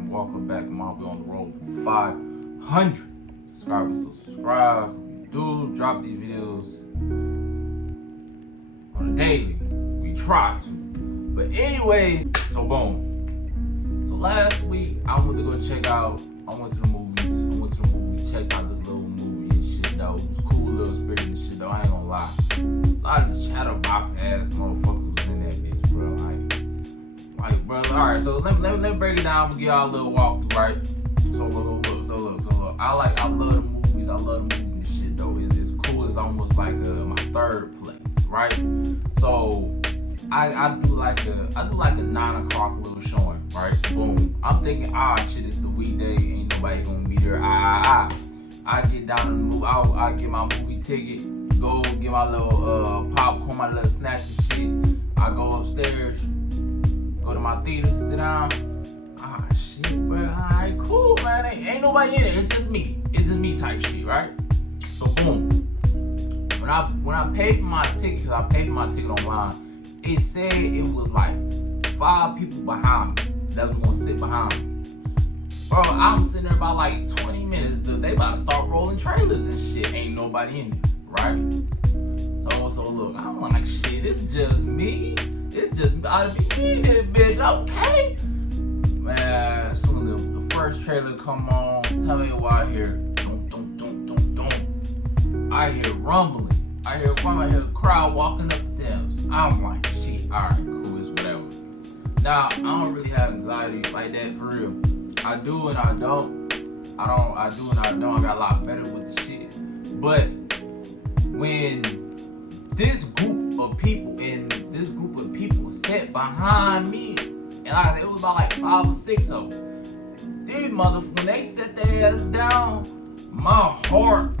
and welcome back to my way on the road to 500 subscribers. So subscribe. We do drop these videos on a daily. We try to. But anyways, so boom. So last week I went to go check out. I went to the movies. Checked out this little movie and shit though. It was cool little spirit and shit though. I ain't gonna lie. A lot of the chatterbox ass motherfuckers was in that bitch, bro. Like, bro. All right. So let me break it down. Give y'all a little walkthrough, right? So look. I love the movies. I love the movies and shit though. It's cool. It's almost like my third place, right? So I do like a 9 o'clock little showing, right? Boom. I'm thinking, shit, it's the weekday. Ain't nobody gonna be there. I get down in the movie. I get my movie ticket. Go get my little popcorn, my little snacks and shit. I go upstairs. Go to my theater, sit down. Shit, bro. Alright, cool, man. Ain't nobody in it. It's just me. It's just me type shit, right? So boom. When I paid for my ticket, cause I paid for my ticket online. It said it was like 5 people behind me that was gonna sit behind me. Bro, I'm sitting there about like 20 minutes. They about to start rolling trailers and shit. Ain't nobody in there, right? So look, I'm like, shit, it's just me. It's just about to be me in this bitch, okay? Man, as soon as the first trailer come on, tell me what I hear. I hear rumbling. I hear the crowd walking up the steps. I'm like, shit, alright, cool, it's whatever. Now, I don't really have anxiety like that for real. I do and I don't. I do and I don't. I got a lot better with the shit. But when this group of people sat behind me, and it was about like 5 or 6 of them. These motherfuckers, when they set their ass down, my heart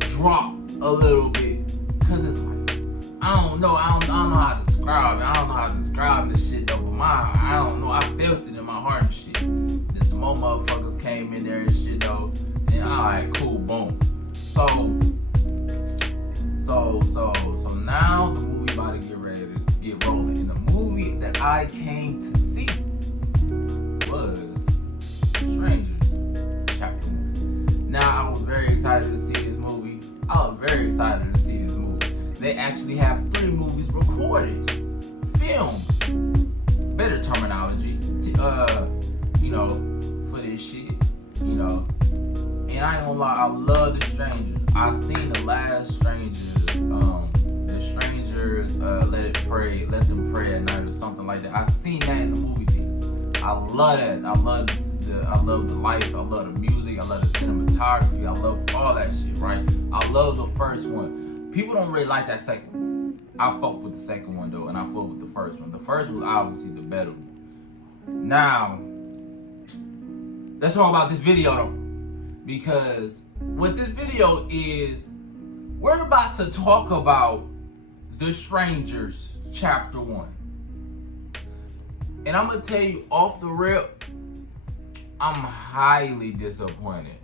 dropped a little bit. Cause it's like, I don't know how to describe it. I don't know how to describe this shit though, but I don't know, I felt it in my heart and shit. Then some more motherfuckers came in there and shit though, and alright, cool, boom. So now the movie about to get ready to get rolling. And the movie that I came to see was Strangers, Chapter 1. Now I was very excited to see this movie. They actually have 3 movies recorded, filmed, better terminology, for this shit, And I ain't gonna lie, I love The Strangers. I seen the last Strangers, Let Them Pray at Night or something like that. I seen that in the movie theaters. I love that. I love the lights. I love the music. I love the cinematography. I love all that shit, right? I love the first one. People don't really like that second one. I fuck with the second one though, and I fuck with the first one. The first one was obviously the better one. Now, let's talk about this video though, because what this video is, we're about to talk about The Strangers Chapter 1. And I'm gonna tell you off the rip, I'm highly disappointed.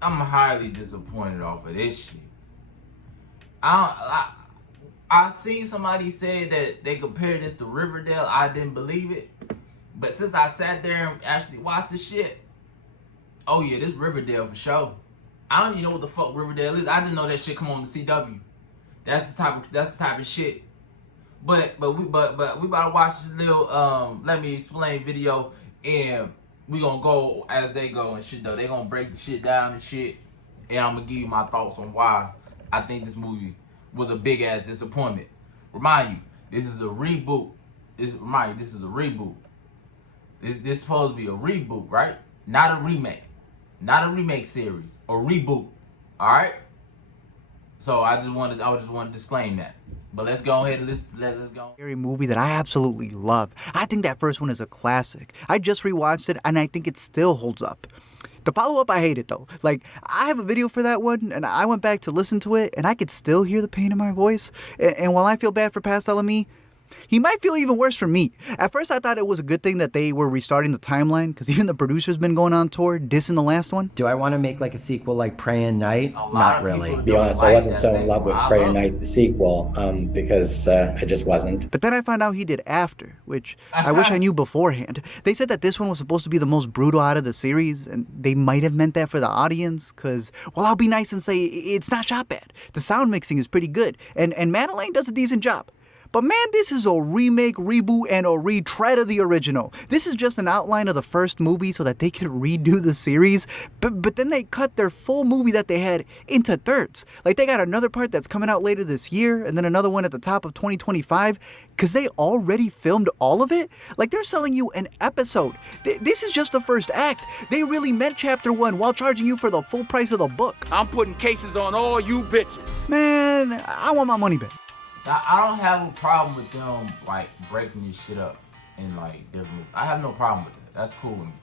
I'm highly disappointed off of this shit. I seen somebody say that they compared this to Riverdale. I didn't believe it. But since I sat there and actually watched the shit, oh yeah, this Riverdale for sure. I don't even know what the fuck Riverdale is. I just know that shit come on the CW. That's the type of shit. But we about to watch this little let me explain video, and we gonna go as they go and shit though. They gonna break the shit down and shit, and I'm gonna give you my thoughts on why I think this movie was a big ass disappointment. Remind you, this is a reboot. This is a reboot. This supposed to be a reboot, right? Not a remake. Not a remake series. A reboot. Alright? So I just want to disclaim that. But let's go ahead and let's go. Scary movie that I absolutely love. I think that first one is a classic. I just rewatched it and I think it still holds up. The follow-up, I hate it though. Like, I have a video for that one, and I went back to listen to it, and I could still hear the pain in my voice. And while I feel bad for Pastel and me, He might feel even worse for me. At first, I thought it was a good thing that they were restarting the timeline, because even the producer's been going on tour, dissing the last one. Do I want to make like a sequel like Prey and Night? Not really. To be honest, I wasn't so in love with Prey and Night, the sequel, because I just wasn't. But then I found out he did After, which I wish I knew beforehand. They said that this one was supposed to be the most brutal out of the series, and they might have meant that for the audience, because, well, I'll be nice and say it's not shot bad. The sound mixing is pretty good, and Madeline does a decent job. But man, this is a remake, reboot, and a retread of the original. This is just an outline of the first movie so that they could redo the series, but then they cut their full movie that they had into thirds. Like, they got another part that's coming out later this year, and then another one at the top of 2025, because they already filmed all of it? Like, they're selling you an episode. This is just the first act. They really meant chapter 1 while charging you for the full price of the book. I'm putting cases on all you bitches. Man, I want my money back. Now, I don't have a problem with them like breaking this shit up in like different. I have no problem with that. That's cool with me.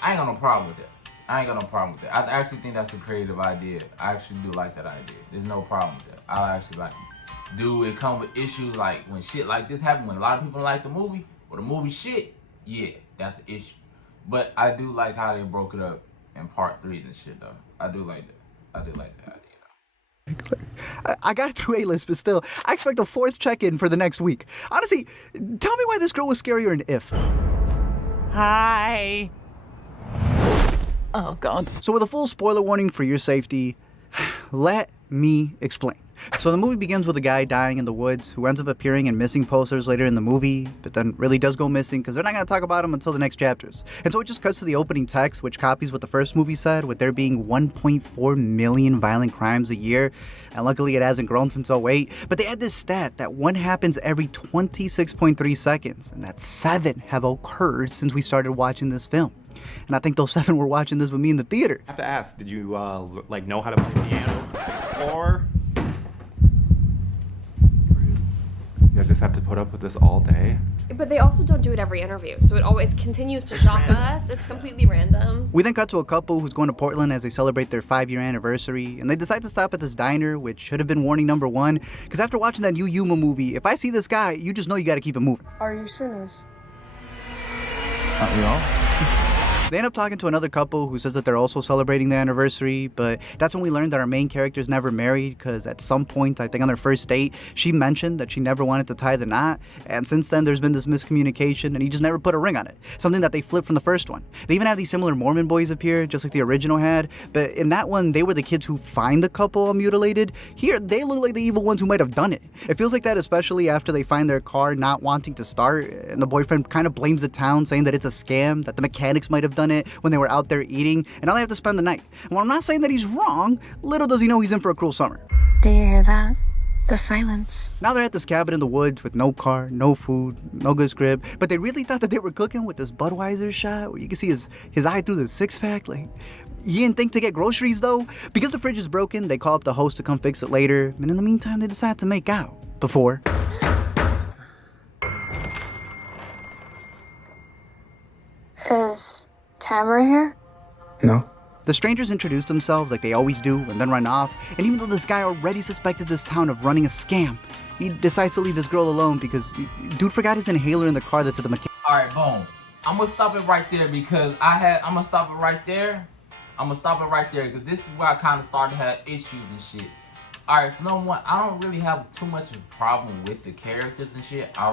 I ain't got no problem with that. I ain't got no problem with that. I actually think that's a creative idea. I actually do like that idea. There's no problem with that. I actually like it. Do it come with issues like when shit like this happen, when a lot of people like the movie or the movie shit? Yeah, that's an issue. But I do like how they broke it up in part 3s and shit though. I do like that. I do like that idea. I got it through A-list, but still, I expect a 4th check-in for the next week. Honestly, tell me why this girl was scarier in If. Hi. Oh, God. So with a full spoiler warning for your safety, let me explain. So the movie begins with a guy dying in the woods who ends up appearing in missing posters later in the movie, but then really does go missing because they're not going to talk about him until the next chapters. And so it just cuts to the opening text, which copies what the first movie said, with there being 1.4 million violent crimes a year. And luckily it hasn't grown since 2008. But they add this stat that one happens every 26.3 seconds, and that 7 have occurred since we started watching this film. And I think those 7 were watching this with me in the theater. I have to ask, did you like know how to play piano? Or you guys just have to put up with this all day? But they also don't do it every interview, so it always continues to shock us. It's completely random. We then cut to a couple who's going to Portland as they celebrate their 5-year anniversary, and they decide to stop at this diner, which should have been warning number 1, because after watching that new Yuma movie, if I see this guy, you just know you gotta keep it moving. Are you sinners? You know? They end up talking to another couple who says that they're also celebrating their anniversary, but that's when we learned that our main character's never married, because at some point, I think on their first date, she mentioned that she never wanted to tie the knot, and since then there's been this miscommunication, and he just never put a ring on it, something that they flipped from the first one. They even have these similar Mormon boys appear, just like the original had, but in that one, they were the kids who find the couple mutilated. Here, they look like the evil ones who might have done it. It feels like that especially after they find their car not wanting to start, and the boyfriend kind of blames the town, saying that it's a scam, that the mechanics might have done it when they were out there eating, and now they have to spend the night. And while I'm not saying that he's wrong, little does he know he's in for a cruel summer. Do you hear that? The silence. Now they're at this cabin in the woods with no car, no food, no good script, but they really thought that they were cooking with this Budweiser shot where you can see his eye through the 6-pack. Like, you didn't think to get groceries though? Because the fridge is broken, they call up the host to come fix it later, and in the meantime they decide to make out. Before Is Tamara here? No. the strangers introduce themselves like they always do and then run off, and even though this guy already suspected this town of running a scam, he decides to leave this girl alone because dude forgot his inhaler in the car that's at the mechanic. Alright, boom. I'm gonna stop it right there because I'm gonna stop it right there because this is where I kind of started to have issues and shit. Alright, so number one, I don't really have too much of a problem with the characters and shit. The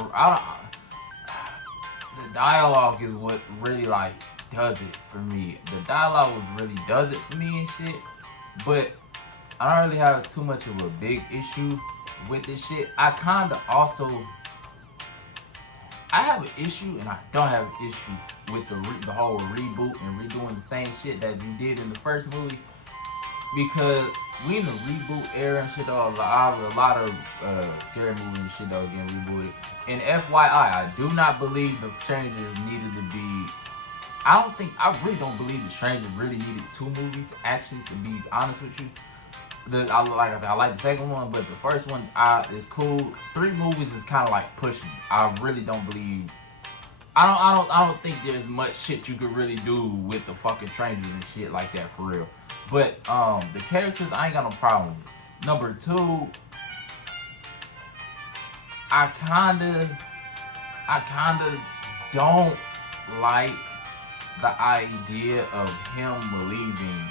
dialogue is what really like does it for me. The dialogue really does it for me and shit. But I don't really have too much of a big issue with this shit. I have an issue and I don't have an issue with the whole reboot and redoing the same shit that you did in the first movie, because we in the reboot era and shit, though, a lot of scary movies and shit though getting rebooted. And FYI, I do not believe the Strangers needed to be. I really don't believe the Strangers really needed 2 movies. Actually, to be honest with you. Like I said, I like the second one, but the first one is cool. 3 movies is kind of like pushing. I really don't believe. I don't think there's much shit you could really do with the fucking Strangers and shit like that for real. But the characters, I ain't got no problem with. Number 2, I kinda I kind of don't like the idea of him leaving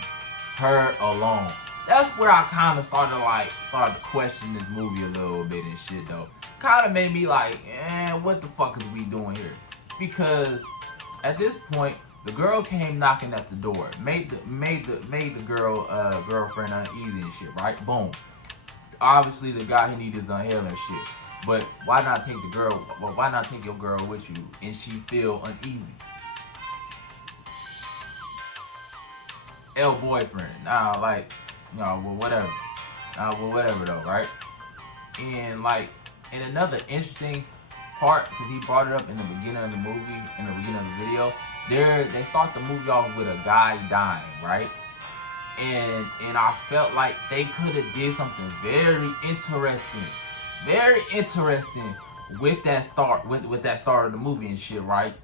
her alone. That's where I kind of started to question this movie a little bit and shit though. Kind of made me like, what the fuck is we doing here? Because at this point, the girl came knocking at the door, made the girl girlfriend uneasy and shit, right? Boom. Obviously, the guy he needed is unhailing and shit. But why not take the girl? Why not take your girl with you and she feel uneasy? Boyfriend. Nah, like, well, whatever. Whatever though, right? And like, in another interesting part, because he brought it up in the beginning of the movie, in the beginning of the video, they start the movie off with a guy dying, right? And I felt like they could have did something very interesting with that start of the movie and shit, right?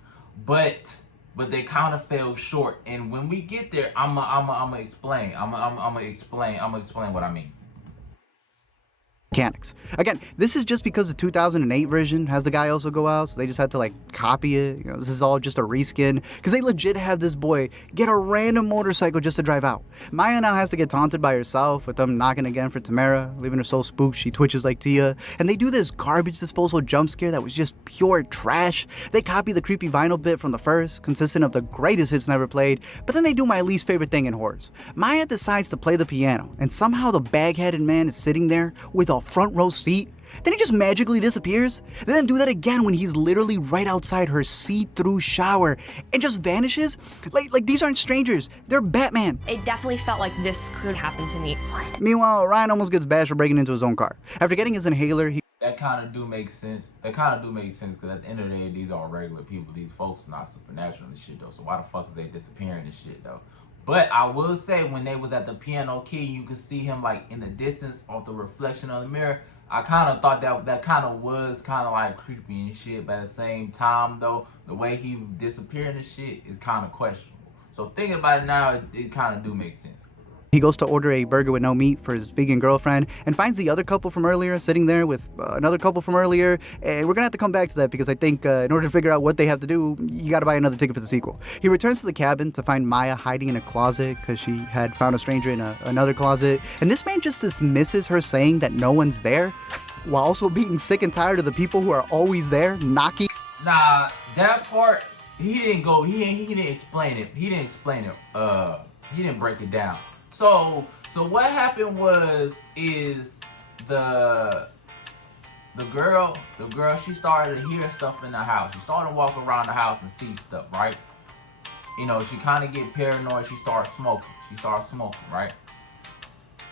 But they kind of fell short. And when we get there, I'ma explain what I mean. Mechanics. Again, this is just because the 2008 version has the guy also go out, so they just had to like copy it. You know, this is all just a reskin because they legit have this boy get a random motorcycle just to drive out. Maya now has to get taunted by herself with them knocking again for Tamara, leaving her so spooked she twitches like Tia. And they do this garbage disposal jump scare that was just pure trash. They copy the creepy vinyl bit from the first, consistent of the greatest hits never played, but then they do my least favorite thing in horrors. Maya decides to play the piano, and somehow the bag-headed man is sitting there with a front row seat. Then he just magically disappears. They then do that again when he's literally right outside her see-through shower and just vanishes. Like these aren't strangers, they're Batman. It definitely felt like this could happen to me. Meanwhile, Ryan almost gets bashed for breaking into his own car. After getting his inhaler, That kind of do make sense. Because at the end of the day, these are regular people. These folks are not supernatural and shit though. So why the fuck is they disappearing and shit though? But I will say, when they was at the piano key, you could see him like in the distance off the reflection of the mirror. I kind of thought that kind of was kind of like creepy and shit. But at the same time though, the way he disappeared and shit is kind of questionable. So thinking about it now, it kind of do make sense. he goes to order a burger with no meat for his vegan girlfriend and finds the other couple from earlier sitting there with another couple from earlier. And we're gonna have to come back to that because I think in order to figure out what they have to do, you gotta buy another ticket for the sequel. He returns to the cabin to find Maya hiding in a closet because she had found a stranger in another closet. And this man just dismisses her saying that no one's there, while also being sick and tired of the people who are always there knocking. Nah, that part, he didn't explain it. He didn't break it down. So what happened is the girl, she started to hear stuff in the house. She started to walk around the house and see stuff, right? You know, she kind of get paranoid. She starts smoking, right?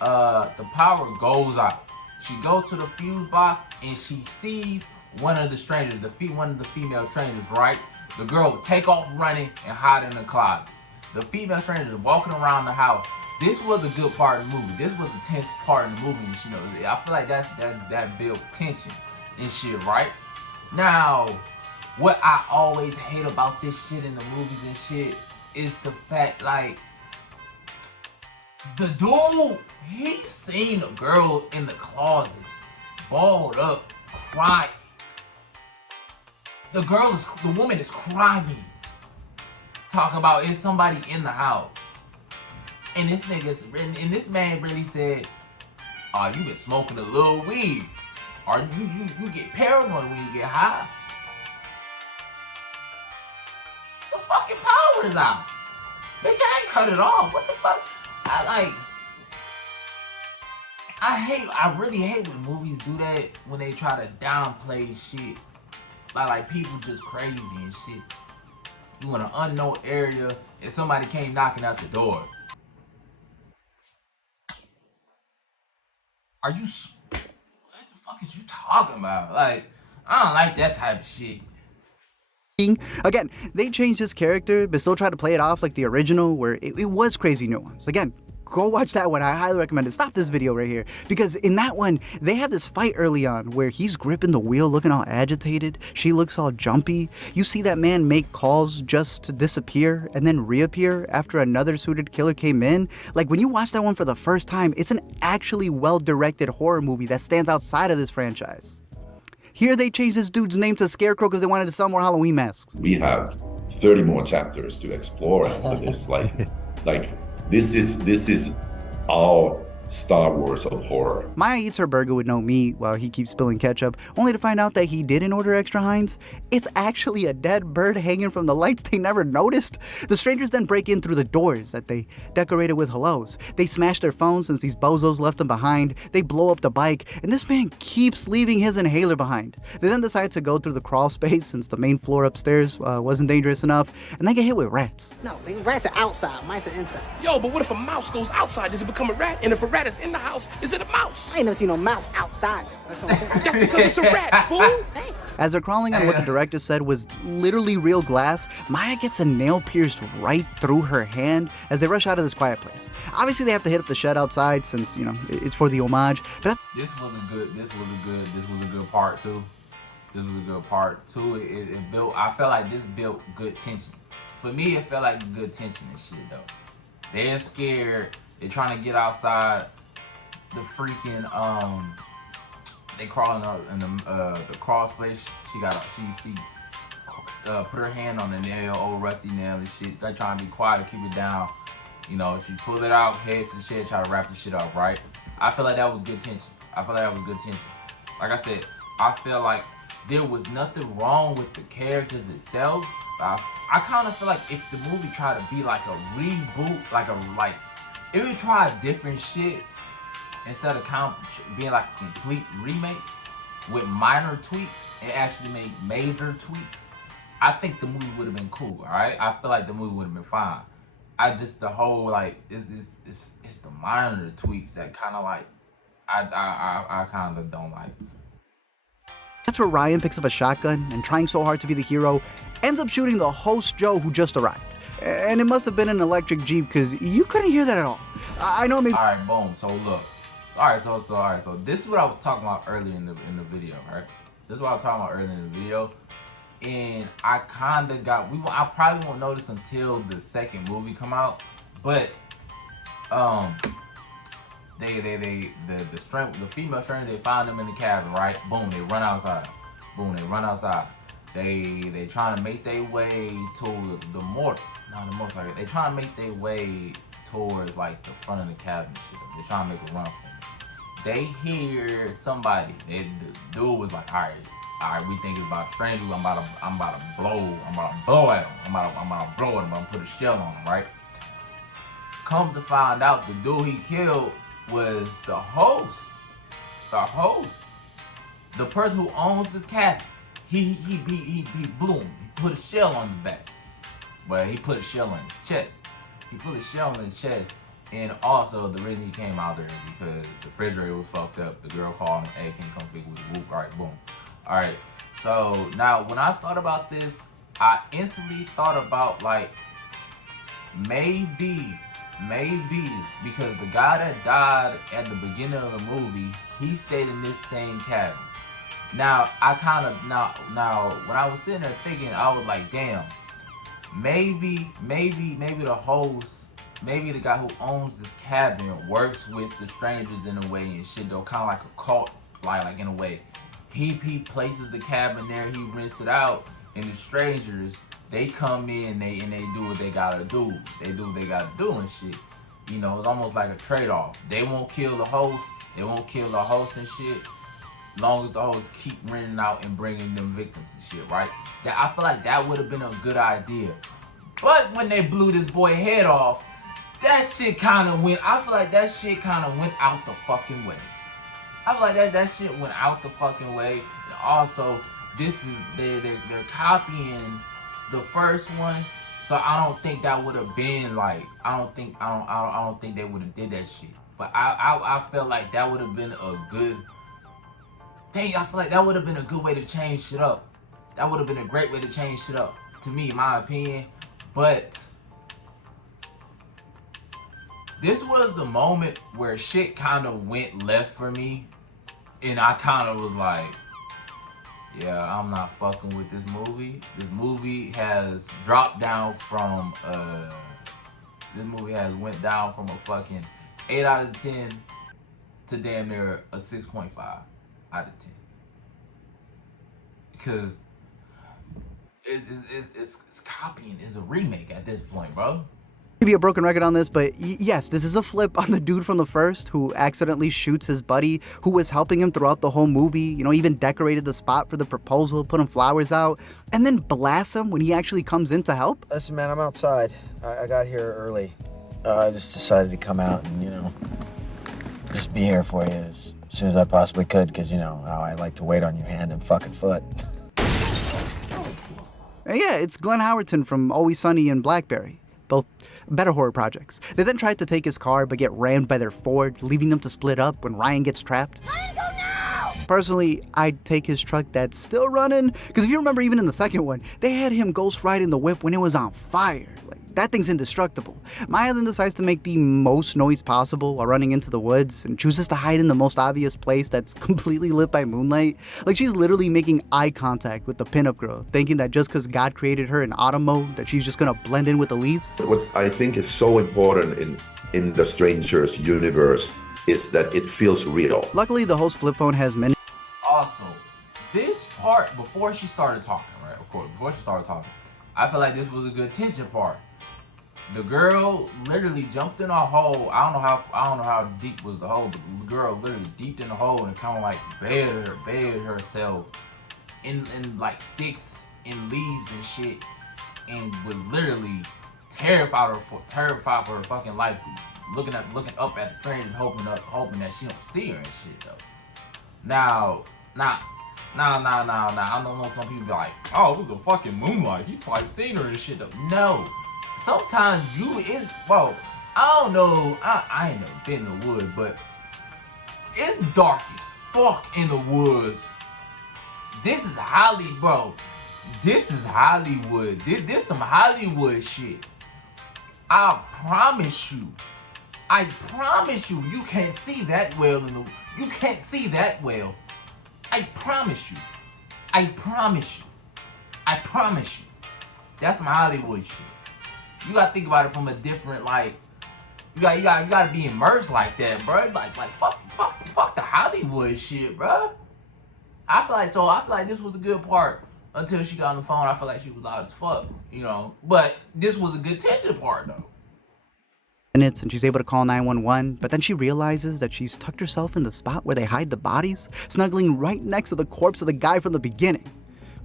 The power goes out. She goes to the fuse box and she sees one of the strangers, one of the female strangers, right? The girl would take off running and hide in the closet. The female stranger is walking around the house. This was a good part of the movie. This was the tense part of the movie, and you know, I feel like that built tension and shit, right? Now, what I always hate about this shit in the movies and shit is the fact, like, the dude, he seen a girl in the closet, balled up, crying. The woman is crying, talking about is somebody in the house. And this man really said, "Oh, you been smoking a little weed, or you get paranoid when you get high. The fucking power is out, bitch. I ain't cut it off. What the fuck? I really hate when movies do that, when they try to downplay shit, like people just crazy and shit. You in an unknown area and somebody came knocking at the door. What the fuck is you talking about? Like, I don't like that type of shit. Again, they changed his character, but still try to play it off like the original, where it was crazy nuanced. Again, go watch that one. I highly recommend it. Stop this video right here, because in that one, they have this fight early on where he's gripping the wheel looking all agitated. She looks all jumpy. You see that man make calls just to disappear and then reappear after another suited killer came in. Like, when you watch that one for the first time, it's an actually well-directed horror movie that stands outside of this franchise. Here they changed this dude's name to Scarecrow because they wanted to sell more Halloween masks. We have 30 more chapters to explore after this. Like this is all Star Wars of horror. Maya eats her burger with no meat while he keeps spilling ketchup, only to find out that he didn't order extra Heinz. It's actually a dead bird hanging from the lights they never noticed. The strangers then break in through the doors that they decorated with hellos. They smash their phones since these bozos left them behind. They blow up the bike, and this man keeps leaving his inhaler behind. They then decide to go through the crawl space since the main floor upstairs wasn't dangerous enough, and they get hit with rats. No, rats are outside, mice are inside. Yo, but what if a mouse goes outside? Does it become a rat? And if a rat is in the house, is it a mouse? I ain't never seen no mouse outside. That's what I'm saying. That's because it's a rat, fool. Hey. As they're crawling on what the director said was literally real glass, Maya gets a nail pierced right through her hand as they rush out of this quiet place. Obviously they have to hit up the shed outside since, you know, it's for the homage, but this was a good part too. This was a good part too. It built, I felt like this built good tension. For me, it felt like good tension and shit though. They're scared, they're trying to get outside the freaking, they crawling up in the crawl space. She put her hand on the nail, old rusty nail and shit. They're trying to be quiet, keep it down. You know, she pulled it out, head to the shed, try to wrap the shit up, right? I feel like that was good tension. Like I said, I feel like there was nothing wrong with the characters itself. I kind of feel like if the movie tried to be like a reboot, it would try different shit instead of being like a complete remake with minor tweaks and actually made major tweaks. I think the movie would have been cool, all right? I feel like the movie would have been fine. The whole like it's the minor tweaks that kind of like I kind of don't like. that's where Ryan picks up a shotgun and, trying so hard to be the hero, ends up shooting the host Joe who just arrived. And it must have been an electric Jeep because you couldn't hear that at all. I know maybe. All right, boom. So look. All right, so this is what I was talking about earlier in the video, right? This is what I was talking about earlier in the video, and I kind of got. I probably won't notice until the second movie come out, but the female stranger, they found them in the cabin, right? Boom, they run outside. They trying to make their way to the motorcycle. They trying to make their way towards like the front of the cabin and shit. They trying to make a run for it. They hear somebody. The dude was like, all right, we think it's about a stranger. I'm about to blow at him. I'm about to blow at him. I'm gonna put a shell on him, right? Come to find out, the dude he killed was the host. The person who owns this cabin. He blew him. He put a shell on his back. Well, he put a shell on his chest. And also, the reason he came out there is because the refrigerator was fucked up. The girl called him, hey, can you come fix it with the whoop? All right, boom. All right, so now when I thought about this, I instantly thought about like, maybe, because the guy that died at the beginning of the movie, he stayed in this same cabin. Now, now, when I was sitting there thinking, I was like, damn, maybe the host, maybe the guy who owns this cabin works with the strangers in a way and shit, though, kind of like a cult, like in a way. He places the cabin there, he rents it out, and the strangers, they come in and they do what they gotta do. They do what they gotta do and shit. You know, it's almost like a trade-off. They won't kill the host, and shit, as long as the hosts keep renting out and bringing them victims and shit, right? I feel like that would have been a good idea. But when they blew this boy head off, that shit kind of went, I feel like that shit kind of went out the fucking way. I feel like that shit went out the fucking way. And also, this is, they're copying the first one. So I don't think that would have been like, I don't think they would have did that shit. But I felt like that would have been a good thing. I feel like that would have been a good way to change shit up. That would have been a great way to change shit up, to me, in my opinion. But this was the moment where shit kind of went left for me. And I kind of was like, yeah, I'm not fucking with this movie. This movie has dropped down from, went down from a fucking 8 out of 10 to damn near a 6.5 out of 10. because it's copying. It's a remake at this point, bro. Maybe a broken record on this, but yes, this is a flip on the dude from the first who accidentally shoots his buddy who was helping him throughout the whole movie, you know, even decorated the spot for the proposal, put him flowers out, and then blasts him when he actually comes in to help. Listen, man, I'm outside. I got here early. I just decided to come out and, you know, just be here for you as soon as I possibly could, because you know how I like to wait on you hand and fucking foot. Yeah, it's Glenn Howerton from Always Sunny and Blackberry. Both better horror projects. They then tried to take his car but get rammed by their Ford, leaving them to split up when Ryan gets trapped. Ryan, go now! Personally, I'd take his truck that's still running, because if you remember even in the second one, they had him ghost riding the whip when it was on fire. Like, that thing's indestructible. Maya then decides to make the most noise possible while running into the woods and chooses to hide in the most obvious place that's completely lit by moonlight. Like, she's literally making eye contact with the pinup girl, thinking that just because God created her in autumn mode, that she's just gonna blend in with the leaves. What I think is so important in the Strangers universe is that it feels real. Luckily, the host flip phone has many. Also, this part, before she started talking, right? Of course, before she started talking, I feel like this was a good tension part. The girl literally jumped in a hole. I don't know how deep was the hole, but the girl literally deep in the hole and kind of like buried herself in like sticks and leaves and shit, and was literally terrified for her fucking life, looking up at the train and hoping that she don't see her and shit though. Now, I don't know, some people be like, oh, it was a fucking moonlight. You probably seen her and shit though. No. Sometimes I don't know, I ain't never been in the woods, but it's dark as fuck in the woods. This is Hollywood, bro. This is Hollywood. This some Hollywood shit. I promise you, you can't see that well you can't see that well. I promise you. That's some Hollywood shit. You gotta think about it from a different, like, you gotta be immersed like that, bro. Like fuck the Hollywood shit, bro. I feel like this was a good part until she got on the phone. I feel like she was loud as fuck, you know. But this was a good tension part though. Minutes and she's able to call 911, but then she realizes that she's tucked herself in the spot where they hide the bodies, snuggling right next to the corpse of the guy from the beginning.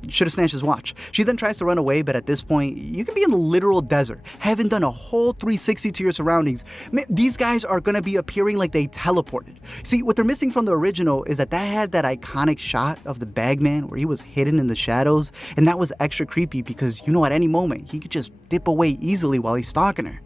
Should have snatched his watch. She then tries to run away, but at this point, you can be in the literal desert, haven't done a whole 360 to your surroundings. Man, these guys are gonna be appearing like they teleported. See, what they're missing from the original is that had that iconic shot of the bagman where he was hidden in the shadows, and that was extra creepy because, you know, at any moment, he could just dip away easily while he's stalking her.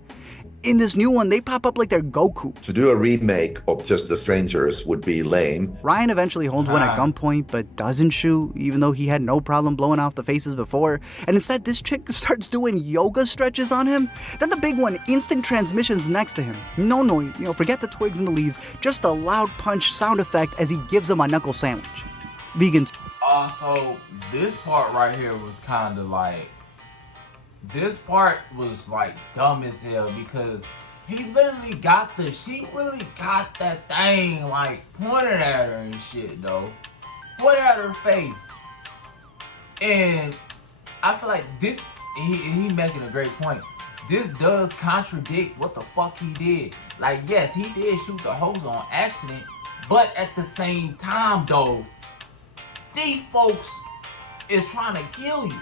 In this new one, they pop up like they're Goku. To do a remake of just The Strangers would be lame. Ryan eventually holds one at gunpoint, but doesn't shoot, even though he had no problem blowing off the faces before. And instead, this chick starts doing yoga stretches on him. Then the big one, instant transmissions next to him. No noise, you know, forget the twigs and the leaves, just a loud punch sound effect as he gives him a knuckle sandwich. Vegans. So this part right here was kind of like, this part was like dumb as hell because he really got that thing like pointed at her and shit though. Pointed at her face. And I feel like this, he making a great point. This does contradict what the fuck he did. Like, yes, he did shoot the hose on accident, but at the same time though, these folks is trying to kill you.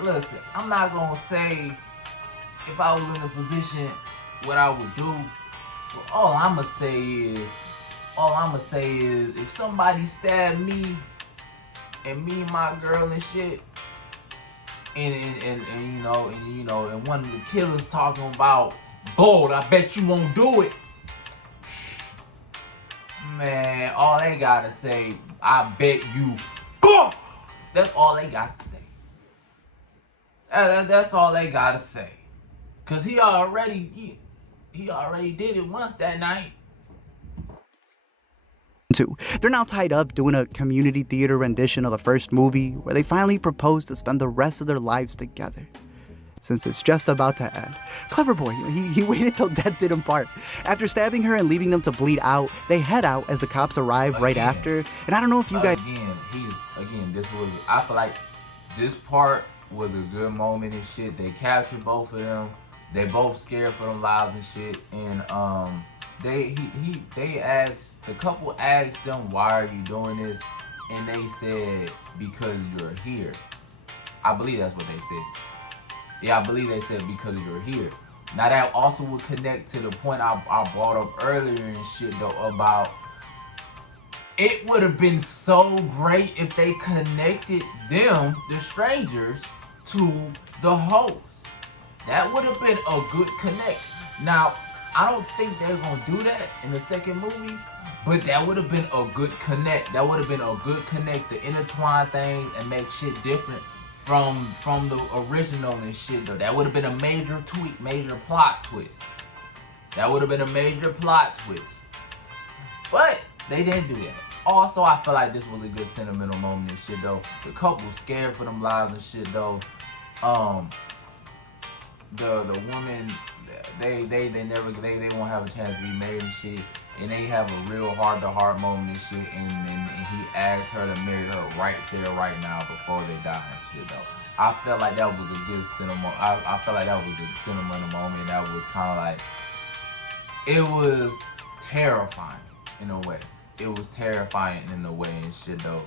Listen, I'm not gonna say if I was in a position what I would do. But all I'ma say is if somebody stabbed me and my girl and shit, and one of the killers talking about bold, I bet you won't do it. Man, all they gotta say, I bet you. That's all they gotta say. That's all they gotta say. Cause he already did it once that night. They're now tied up doing a community theater rendition of the first movie where they finally propose to spend the rest of their lives together. since it's just about to end. Clever boy, he waited till death did him part. After stabbing her and leaving them to bleed out, they head out as the cops arrive right after. And I don't know if you guys... I feel like this part was a good moment and shit. They captured both of them. They both scared for them lives and shit. And the couple asked them, why are you doing this? And they said, because you're here. I believe that's what they said. Yeah, I believe they said because you're here. Now that also would connect to the point I brought up earlier and shit though about it would have been so great if they connected them, the strangers, to the host. That would have been a good connect. Now, I don't think they're gonna do that in the second movie, but that would have been a good connect. That would have been a good connect to intertwine things and make shit different from the original and shit though. That would have been a major tweak, major plot twist. That would have been a major plot twist. But they didn't do that. Also, I feel like this was a good sentimental moment and shit though. The couple scared for them lives and shit though. The woman, they won't have a chance to be married and shit. And they have a real heart-to-heart moment and shit. And he asked her to marry her right there, right now, before they die and shit though. I felt like that was a good sentimental. I felt like that was a sentimental moment. That was kind of like, it was terrifying in a way. It was terrifying in a way and shit though.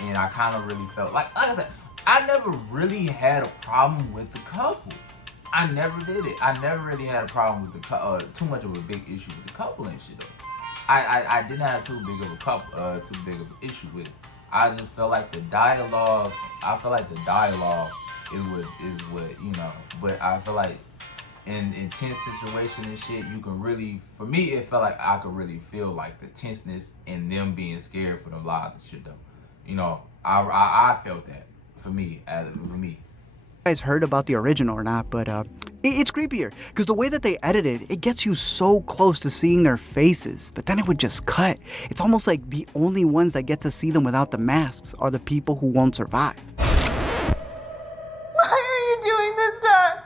And I kind of really felt like I said, I never really had a problem with the couple. I never did it. I never really had a problem with the too much of a big issue with the couple and shit though. I didn't have too big of an issue with it. I just felt like the dialogue. I feel like the dialogue is what you know. But I feel like in tense situations and shit, you can really. For me, it felt like I could really feel like the tenseness and them being scared for their lives and shit though. You know, I felt that for me. Guys heard about the original or not, but it's creepier because the way that they edited it gets you so close to seeing their faces, but then it would just cut. It's almost like the only ones that get to see them without the masks are the people who won't survive. Why are you doing this to us?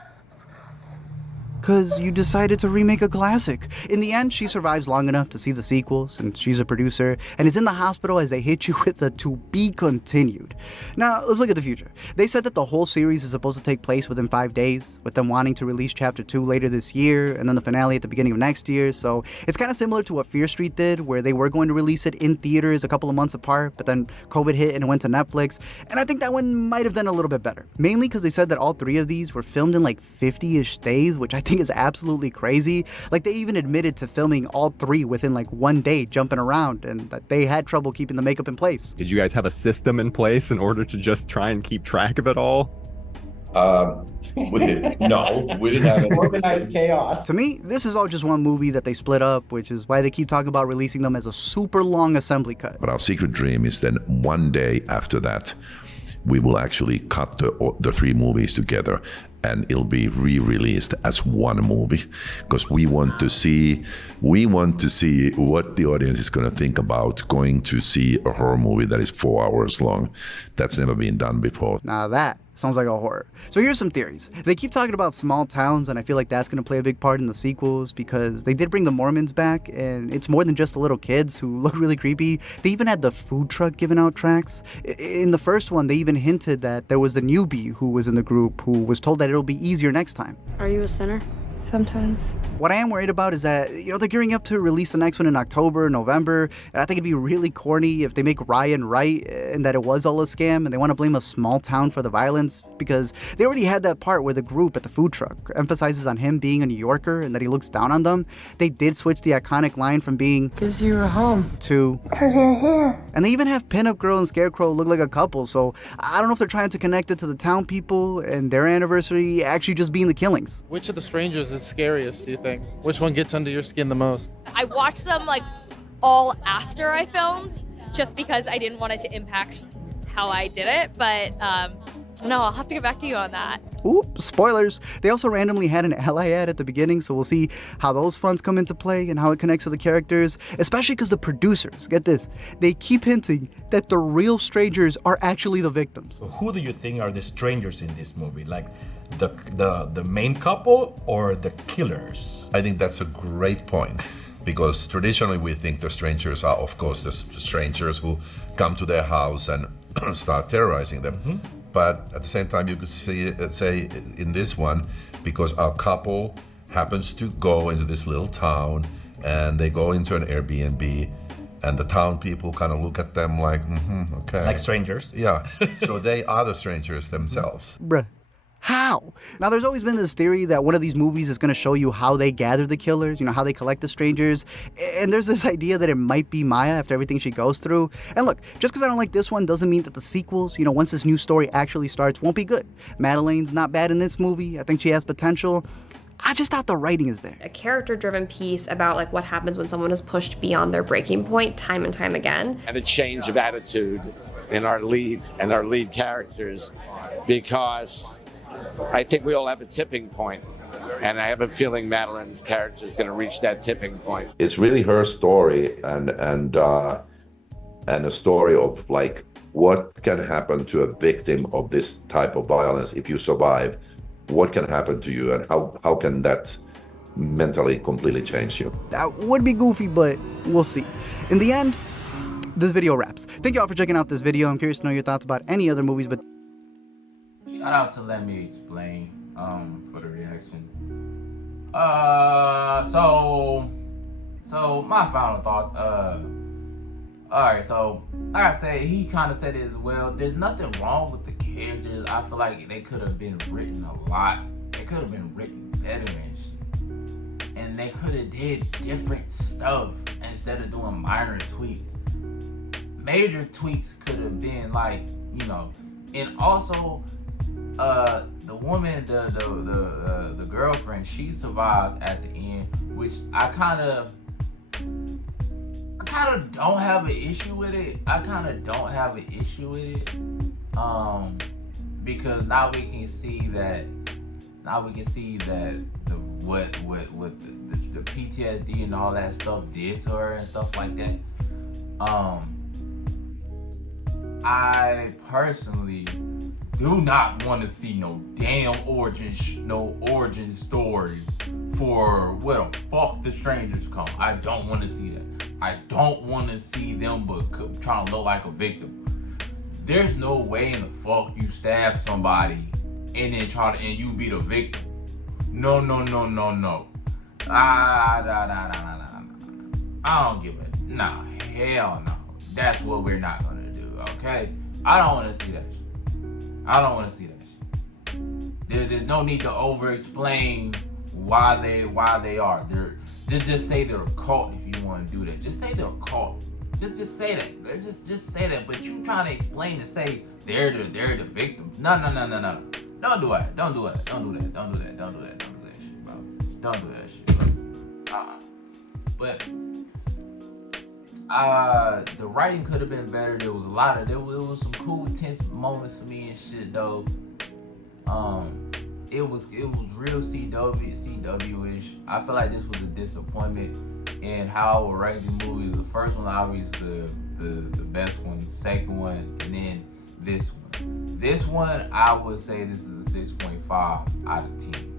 Because you decided to remake a classic. In the end, she survives long enough to see the sequels, and she's a producer, and is in the hospital as they hit you with a to be continued. Now, let's look at the future. They said that the whole series is supposed to take place within 5 days, with them wanting to release Chapter 2 later this year, and then the finale at the beginning of next year, so it's kind of similar to what Fear Street did, where they were going to release it in theaters a couple of months apart, but then COVID hit and it went to Netflix, and I think that one might have done a little bit better. Mainly because they said that all 3 of these were filmed in like 50-ish days, which I think is absolutely crazy. Like, they even admitted to filming all 3 within like 1 day, jumping around, and that they had trouble keeping the makeup in place. Did you guys have a system in place in order to just try and keep track of it all? We didn't have it. Organized chaos. To me, this is all just one movie that they split up, which is why they keep talking about releasing them as a super long assembly cut. But our secret dream is then one day after that, we will actually cut the 3 movies together, and it'll be re-released as one movie, because we want to see what the audience is going to think about going to see a horror movie that is 4 hours long. That's never been done before. Now that sounds like a horror. So here's some theories. They keep talking about small towns, and I feel like that's going to play a big part in the sequels, because they did bring the Mormons back, and it's more than just the little kids who look really creepy. They even had the food truck giving out tracts. In the first one, they even hinted that there was a newbie who was in the group who was told that it'll be easier next time. Are you a sinner? Sometimes. What I am worried about is that, they're gearing up to release the next one in October, November, and I think it'd be really corny if they make Ryan right and that it was all a scam and they want to blame a small town for the violence, because they already had that part where the group at the food truck emphasizes on him being a New Yorker and that he looks down on them. They did switch the iconic line from being Because you were home. to Because you're here. and they even have Pinup Girl and Scarecrow look like a couple, so I don't know if they're trying to connect it to the town people and their anniversary actually just being the killings. Which of the strangers is scariest, do you think? Which one gets under your skin the most? I watched them like all after I filmed, just because I didn't want it to impact how I did it. But no, I'll have to get back to you on that. Oop, spoilers. They also randomly had an ally ad at the beginning, so we'll see how those funds come into play and how it connects to the characters, especially because the producers, get this, they keep hinting that the real strangers are actually the victims. Who do you think are the strangers in this movie? Like the main couple or the killers? I think that's a great point, because traditionally we think the strangers are, of course, the strangers who come to their house and start terrorizing them. Mm-hmm. But at the same time, you could say in this one, because our couple happens to go into this little town and they go into an Airbnb, and the town people kind of look at them like, okay. Like strangers? Yeah, so they are the strangers themselves. Bruh. How? Now, there's always been this theory that one of these movies is going to show you how they gather the killers, how they collect the strangers. And there's this idea that it might be Maya after everything she goes through. And look, just because I don't like this one doesn't mean that the sequels, once this new story actually starts, won't be good. Madeleine's not bad in this movie. I think she has potential. I just thought the writing is there. A character-driven piece about like what happens when someone is pushed beyond their breaking point time and time again. And a change of attitude in our lead characters, because I think we all have a tipping point, and I have a feeling Madeleine's character is going to reach that tipping point. It's really her story and a story of like what can happen to a victim of this type of violence if you survive. What can happen to you, and how can that mentally completely change you? That would be goofy, but we'll see. In the end, this video wraps. Thank you all for checking out this video. I'm curious to know your thoughts about any other movies, but shout out to Let Me Explain for the reaction. So my final thoughts. Alright, so like I said, he kind of said it as well. There's nothing wrong with the characters. I feel like they could have been written a lot. They could have been written better and shit. And they could have did different stuff instead of doing minor tweaks. Major tweaks could have been like, and also the woman, the girlfriend, she survived at the end, which I kind of don't have an issue with it. Because now we can see that the PTSD and all that stuff did to her and stuff like that. I personally do not want to see no damn origin story for where the fuck the strangers come. I don't want to see that. I don't want to see them but trying to look like a victim. There's no way in the fuck you stab somebody and then and you be the victim. No. I don't give it. Nah, hell no. That's what we're not gonna do, okay? I don't want to see that shit. There's no need to over-explain why they are. Just say they're a cult if you want to do that. Just say they're a cult. Just say that. Just say that. But you trying to explain and say they're the victims. No. Don't do that. Don't do that shit, bro. Don't do that shit, bro. But the writing could have been better. There was some cool tense moments for me and shit though. It was real CW-ish. I feel like this was a disappointment in how I would rank the movies. The first one obviously the best one, the second one, and then this one. This one I would say this is a 6.5 out of 10.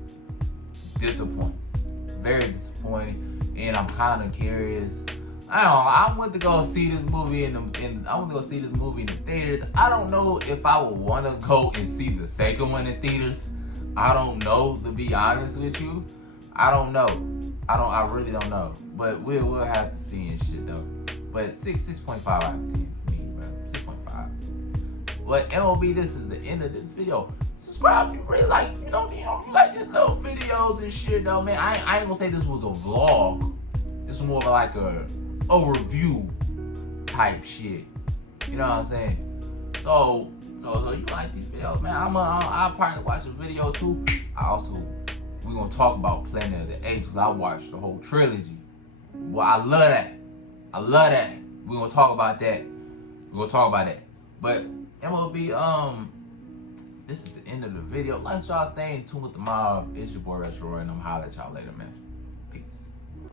Disappointing. Very disappointing. And I'm kind of curious. I went to go see this movie in the theaters. I don't know if I would want to go and see the second one in theaters. I don't know, to be honest with you. I don't know. I really don't know. But we'll have to see and shit though. But 6.5 out of 10 for me, bro. 6.5. But MLB, this is the end of this video. Subscribe if you really like, you like these little videos and shit though, man. I ain't gonna say this was a vlog. This was more of like a review type shit. You know what I'm saying? So you like these videos, man? I'll probably watch a video too. We're gonna talk about Planet of the Apes. I watched the whole trilogy. Well, I love that. We're gonna talk about that. But MLB, this is the end of the video. Like y'all, stay in tune with the mob. It's your boy Retro Roy, and I'm holla at y'all later, man.